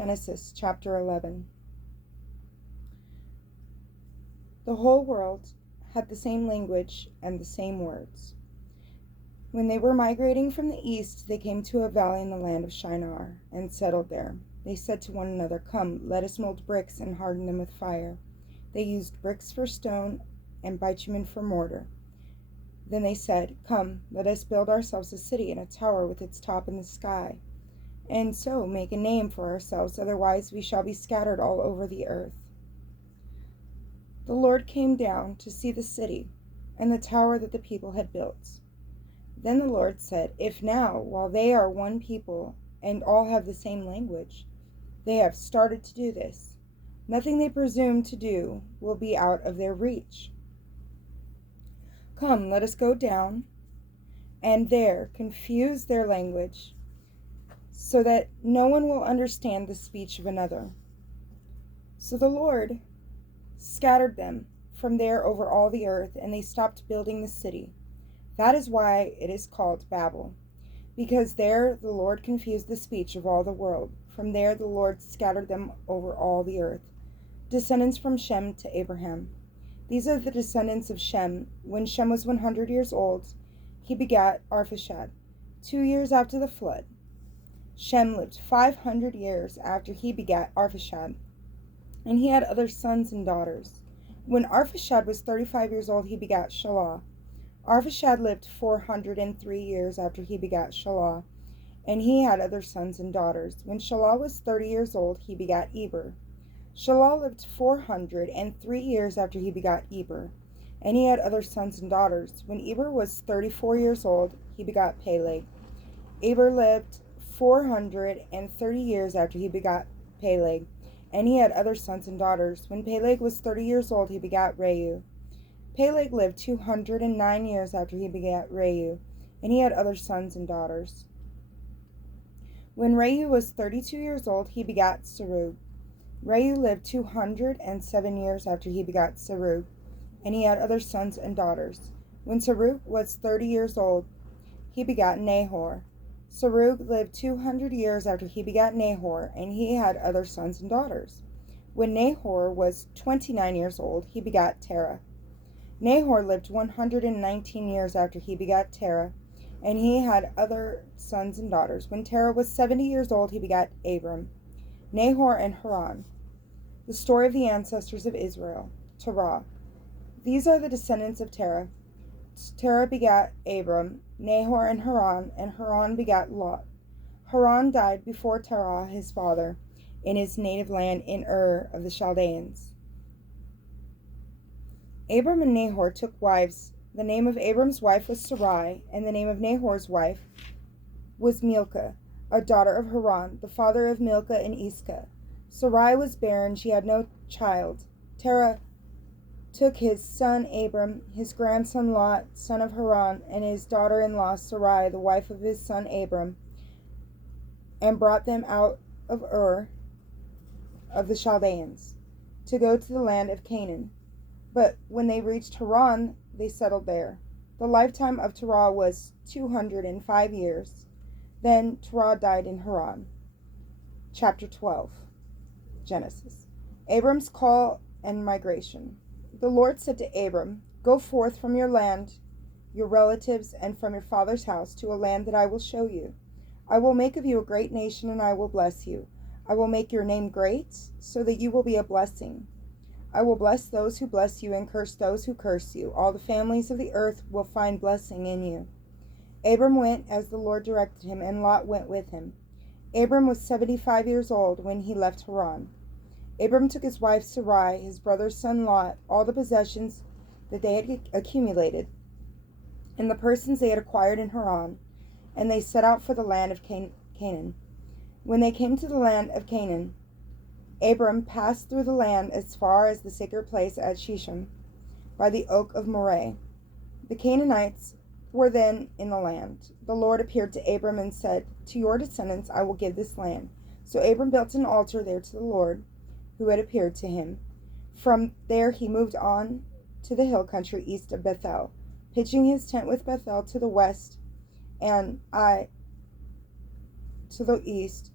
Genesis chapter 11. The whole world had the same language and the same words. When they were migrating from the east, they came to a valley in the land of Shinar and settled there. They said to one another, "Come, let us mold bricks and harden them with fire." They used bricks for stone and bitumen for mortar. Then they said, "Come, let us build ourselves a city and a tower with its top in the sky, and so make a name for ourselves, otherwise we shall be scattered all over the earth." The Lord came down to see the city and the tower that the people had built. Then the Lord said, "If now, while they are one people and all have the same language, they have started to do this, nothing they presume to do will be out of their reach. Come, let us go down and there confuse their language, so that no one will understand the speech of another." So the Lord scattered them from there over all the earth, and they stopped building the city. That is why it is called Babel, because there the Lord confused the speech of all the world. From there the Lord scattered them over all the earth. Descendants from Shem to Abraham. These are the descendants of Shem. When Shem was 100 years old, he begat Arphaxad, 2 years after the flood. Shem lived 500 years after he begat Arphaxad, and he had other sons and daughters. When Arphaxad was 35 years old, he begat Shelah. Arphaxad lived 403 years after he begat Shelah, and he had other sons and daughters. When Shelah was 30 years old, he begat Eber. Shelah lived 403 years after he begat Eber, and he had other sons and daughters. When Eber was 34 years old, he begat Peleg. Eber lived 430 years after he begat Peleg, and he had other sons and daughters. When Peleg was 30 years old, he begat Reu. Peleg lived 209 years after he begat Reu, and he had other sons and daughters. When Reu was 32 years old, he begat Serug. Reu lived 207 years after he begat Serug, and he had other sons and daughters. When Serug was 30 years old, he begat Nahor. Serug lived 200 years after he begat Nahor, and he had other sons and daughters. When Nahor was 29 years old, he begat Terah. Nahor lived 119 years after he begat Terah, and he had other sons and daughters. When Terah was 70 years old, he begat Abram, Nahor, and Haran. The story of the ancestors of Israel. Terah. These are the descendants of Terah. Terah begat Abram, Nahor, and Haran begat Lot. Haran died before Terah his father, in his native land in Ur of the Chaldeans. Abram and Nahor took wives. The name of Abram's wife was Sarai, and the name of Nahor's wife was Milcah, a daughter of Haran, the father of Milcah and Iscah. Sarai was barren, she had no child. Terah took his son Abram, his grandson Lot, son of Haran, and his daughter-in-law Sarai, the wife of his son Abram, and brought them out of Ur of the Chaldeans to go to the land of Canaan. But when they reached Haran, they settled there. The lifetime of Terah was 205 years. Then Terah died in Haran. Chapter 12. Genesis. Abram's call and migration. The Lord said to Abram, "Go forth from your land, your relatives, and from your father's house to a land that I will show you. I will make of you a great nation, and I will bless you. I will make your name great, so that you will be a blessing. I will bless those who bless you and curse those who curse you. All the families of the earth will find blessing in you." Abram went as the Lord directed him, and Lot went with him. Abram was 75 years old when he left Haran. Abram took his wife Sarai, his brother's son Lot, all the possessions that they had accumulated, and the persons they had acquired in Haran, and they set out for the land of Canaan. When they came to the land of Canaan, Abram passed through the land as far as the sacred place at Shechem, by the oak of Moreh. The Canaanites were then in the land. The Lord appeared to Abram and said, "To your descendants I will give this land." So Abram built an altar there to the Lord, who had appeared to him. From there he moved on to the hill country east of Bethel, pitching his tent with Bethel to the west and Ai to the east.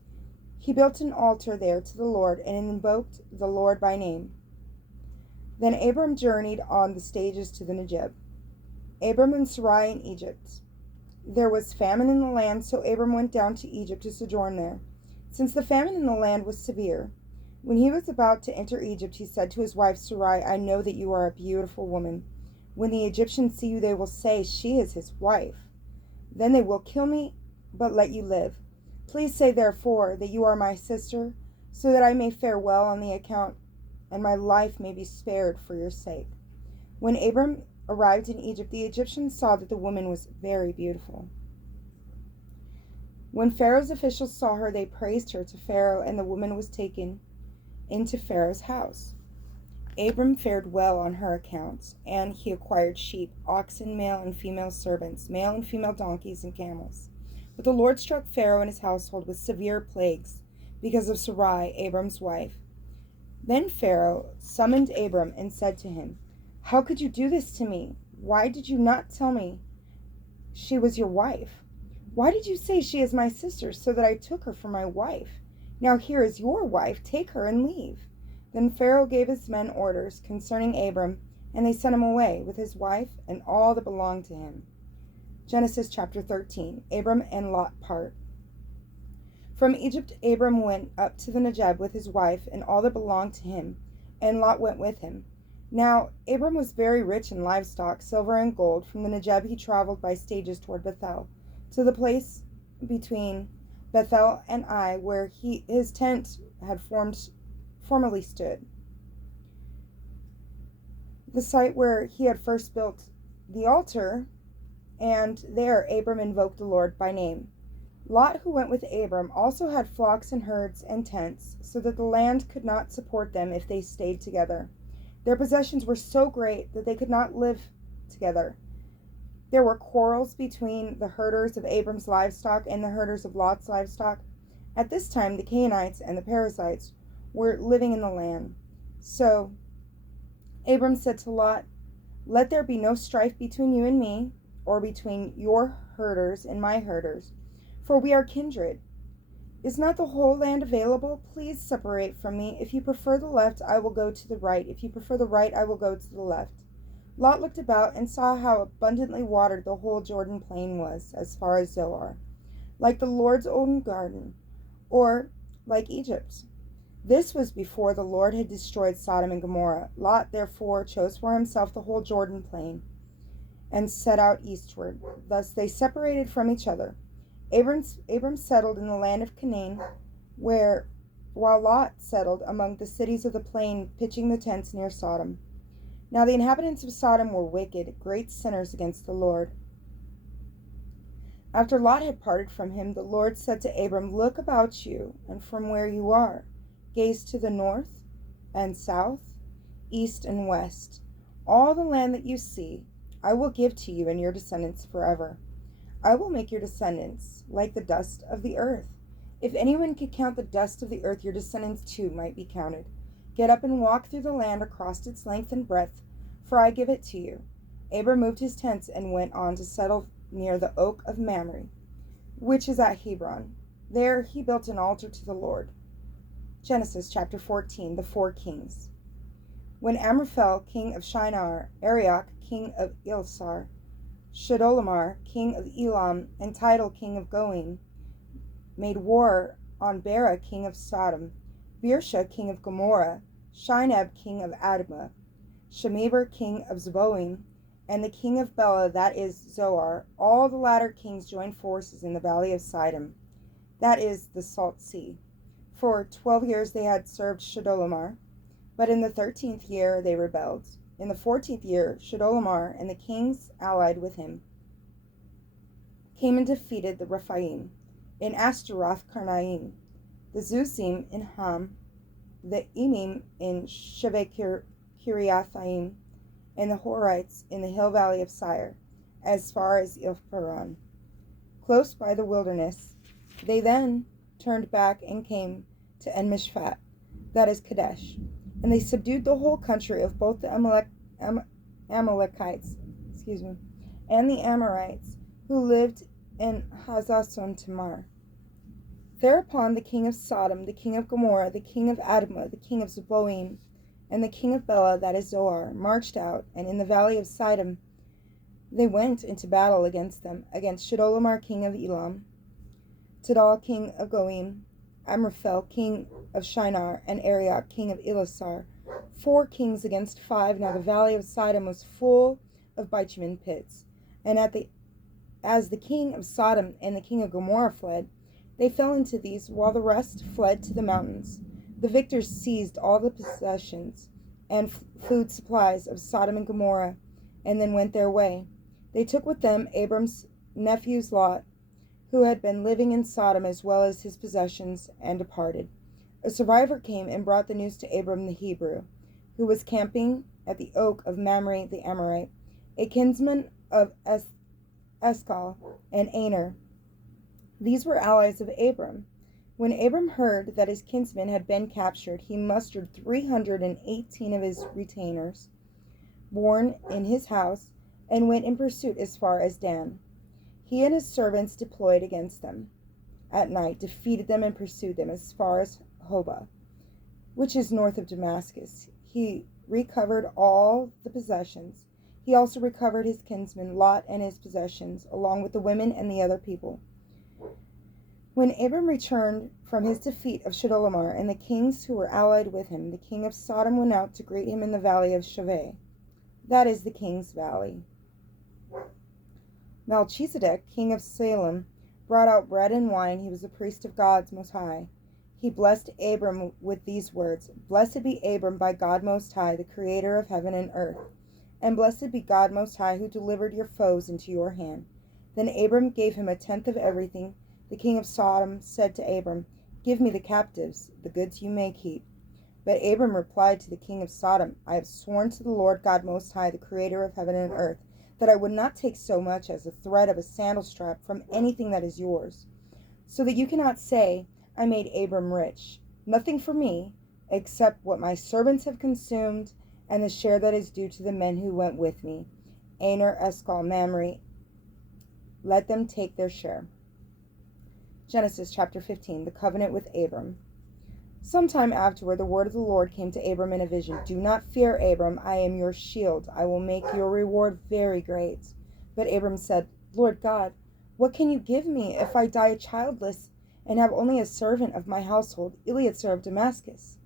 He built an altar there to the Lord and invoked the Lord by name. Then Abram journeyed on the stages to the Negeb. Abram and Sarai in Egypt. There was famine in the land, so Abram went down to Egypt to sojourn there, since the famine in the land was severe. When he was about to enter Egypt, he said to his wife Sarai, I know that you are a beautiful woman. When the Egyptians see you, they will say, she is his wife. Then they will kill me, but let you live. Please say, therefore, that you are my sister, so that I may fare well on the account, and my life may be spared for your sake. When Abram arrived in Egypt, the Egyptians saw that the woman was very beautiful. When Pharaoh's officials saw her, they praised her to Pharaoh, and the woman was taken into Pharaoh's house. Abram fared well on her account, and he acquired sheep, oxen, male and female servants, male and female donkeys, and camels. But the Lord struck Pharaoh and his household with severe plagues because of Sarai, Abram's wife. Then Pharaoh summoned Abram and said to him, How could you do this to me? Why did you not tell me she was your wife? Why did you say she is my sister, so that I took her for my wife? Now here is your wife, take her and leave. Then Pharaoh gave his men orders concerning Abram, and they sent him away with his wife and all that belonged to him. Genesis chapter 13. Abram and Lot part. From Egypt Abram went up to the Negeb with his wife and all that belonged to him, and Lot went with him. Now Abram was very rich in livestock, silver and gold. From the Negeb he traveled by stages toward Bethel, to the place between Bethel and Ai, where his tent had formerly stood, the site where he had first built the altar, and there Abram invoked the Lord by name. Lot, who went with Abram, also had flocks and herds and tents, so that the land could not support them if they stayed together. Their possessions were so great that they could not live together. There were quarrels between the herders of Abram's livestock and the herders of Lot's livestock. At this time, the Canaanites and the Perizzites were living in the land. So Abram said to Lot, Let there be no strife between you and me, or between your herders and my herders, for we are kindred. Is not the whole land available? Please separate from me. If you prefer the left, I will go to the right. If you prefer the right, I will go to the left. Lot looked about and saw how abundantly watered the whole Jordan plain was, as far as Zoar, like the Lord's own garden, or like Egypt. This was before the Lord had destroyed Sodom and Gomorrah. Lot therefore chose for himself the whole Jordan plain, and set out eastward. Thus they separated from each other. Abram settled in the land of Canaan, while Lot settled among the cities of the plain, pitching the tents near Sodom. Now the inhabitants of Sodom were wicked, great sinners against the Lord. After Lot had parted from him, the Lord said to Abram, Look about you, and from where you are, gaze to the north and south, east and west. All the land that you see, I will give to you and your descendants forever. I will make your descendants like the dust of the earth. If anyone could count the dust of the earth, your descendants too might be counted. Get up and walk through the land across its length and breadth, for I give it to you. Abram moved his tents and went on to settle near the oak of Mamre, which is at Hebron. There he built an altar to the Lord. Genesis chapter 14, the four kings. When Amraphel, king of Shinar, Arioch, king of Ellasar, Chedorlaomer, king of Elam, and Tidal, king of Goim, made war on Bera, king of Sodom, Birsha, king of Gomorrah, Shinab, king of Admah, Shemeber, king of Zeboim, and the king of Bela, that is Zoar, all the latter kings joined forces in the valley of Sidon, that is the Salt Sea. For 12 years they had served Chedorlaomer, but in the 13th year they rebelled. In the 14th year, Chedorlaomer and the kings allied with him came and defeated the Rephaim in Ashtaroth Karnaim, the Zuzim in Ham, the Emim in Sheve Kiriathaim, and the Horites in the hill valley of Sire, as far as Ilparan, close by the wilderness. They then turned back and came to En-Mishpat, that is Kadesh, and they subdued the whole country of both the Amalekites, and the Amorites, who lived in Hazazon Tamar. Thereupon the king of Sodom, the king of Gomorrah, the king of Admah, the king of Zeboim, and the king of Bela, that is Zoar, marched out, and in the valley of Siddim they went into battle against them, against Chedorlaomer king of Elam, Tidal king of Goim, Amraphel king of Shinar, and Arioch king of Elasar, 4 kings against 5. Now the valley of Siddim was full of bitumen pits, and as the king of Sodom and the king of Gomorrah fled, they fell into these, while the rest fled to the mountains. The victors seized all the possessions and food supplies of Sodom and Gomorrah, and then went their way. They took with them Abram's nephew Lot, who had been living in Sodom, as well as his possessions, and departed. A survivor came and brought the news to Abram the Hebrew, who was camping at the oak of Mamre the Amorite, a kinsman of Eshcol and Aner. These were allies of Abram. When Abram heard that his kinsman had been captured, he mustered 318 of his retainers, born in his house, and went in pursuit as far as Dan. He and his servants deployed against them at night, defeated them, and pursued them as far as Hobah, which is north of Damascus. He recovered all the possessions. He also recovered his kinsman Lot and his possessions, along with the women and the other people. When Abram returned from his defeat of Chedorlaomer and the kings who were allied with him, the king of Sodom went out to greet him in the valley of Shaveh. That is the king's valley. Melchizedek, king of Salem, brought out bread and wine. He was a priest of God Most High. He blessed Abram with these words: Blessed be Abram by God Most High, the creator of heaven and earth. And blessed be God Most High, who delivered your foes into your hand. Then Abram gave him 1/10 of everything. The king of Sodom said to Abram, Give me the captives, the goods you may keep. But Abram replied to the king of Sodom, I have sworn to the Lord God Most High, the creator of heaven and earth, that I would not take so much as a thread of a sandal strap from anything that is yours, so that you cannot say, I made Abram rich. Nothing for me, except what my servants have consumed, and the share that is due to the men who went with me, Aner, Eshcol, Mamre. Let them take their share. Genesis chapter 15, the covenant with Abram. Sometime afterward, the word of the Lord came to Abram in a vision. Do not fear, Abram. I am your shield. I will make your reward very great. But Abram said, Lord God, what can you give me if I die childless and have only a servant of my household, Eliezer of Damascus?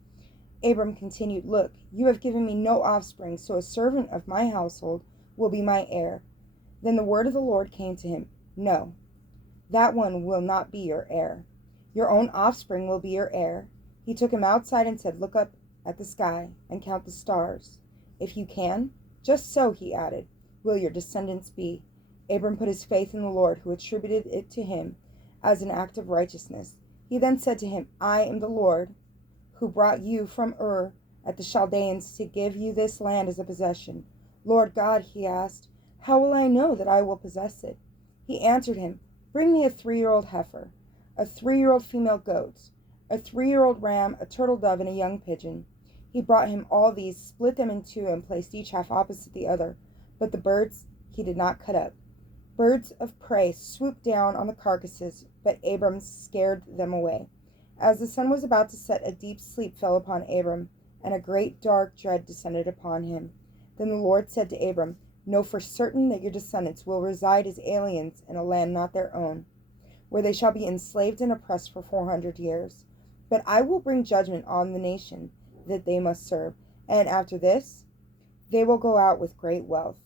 Abram continued, Look, you have given me no offspring, so a servant of my household will be my heir. Then the word of the Lord came to him. No, that one will not be your heir. Your own offspring will be your heir. He took him outside and said, Look up at the sky and count the stars. If you can, just so, he added, will your descendants be. Abram put his faith in the Lord, who attributed it to him as an act of righteousness. He then said to him, I am the Lord, who brought you from Ur at the Chaldeans to give you this land as a possession. Lord God, he asked, how will I know that I will possess it? He answered him, Bring me a 3-year-old heifer, a 3-year-old female goat, a 3-year-old ram, a turtle dove, and a young pigeon. He brought him all these, split them in two, and placed each half opposite the other. But the birds he did not cut up. Birds of prey swooped down on the carcasses, but Abram scared them away. As the sun was about to set, a deep sleep fell upon Abram, and a great dark dread descended upon him. Then the Lord said to Abram, Know for certain that your descendants will reside as aliens in a land not their own, where they shall be enslaved and oppressed for 400 years. But I will bring judgment on the nation that they must serve, and after this they will go out with great wealth.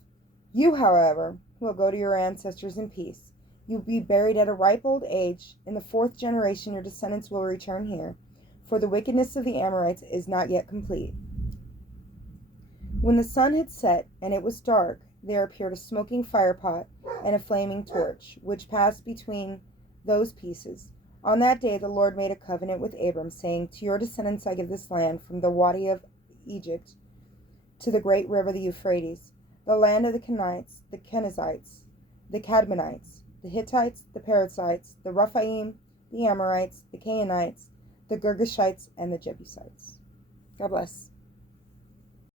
You, however, will go to your ancestors in peace. You will be buried at a ripe old age. In the 4th generation your descendants will return here, for the wickedness of the Amorites is not yet complete. When the sun had set and it was dark, there appeared a smoking firepot and a flaming torch, which passed between those pieces. On that day the Lord made a covenant with Abram, saying, To your descendants I give this land, from the Wadi of Egypt to the great river the Euphrates, the land of the Kenites, the Kenizzites, the Cadmonites, the Hittites, the Perizzites, the Rephaim, the Amorites, the Canaanites, the Girgashites, and the Jebusites. God bless.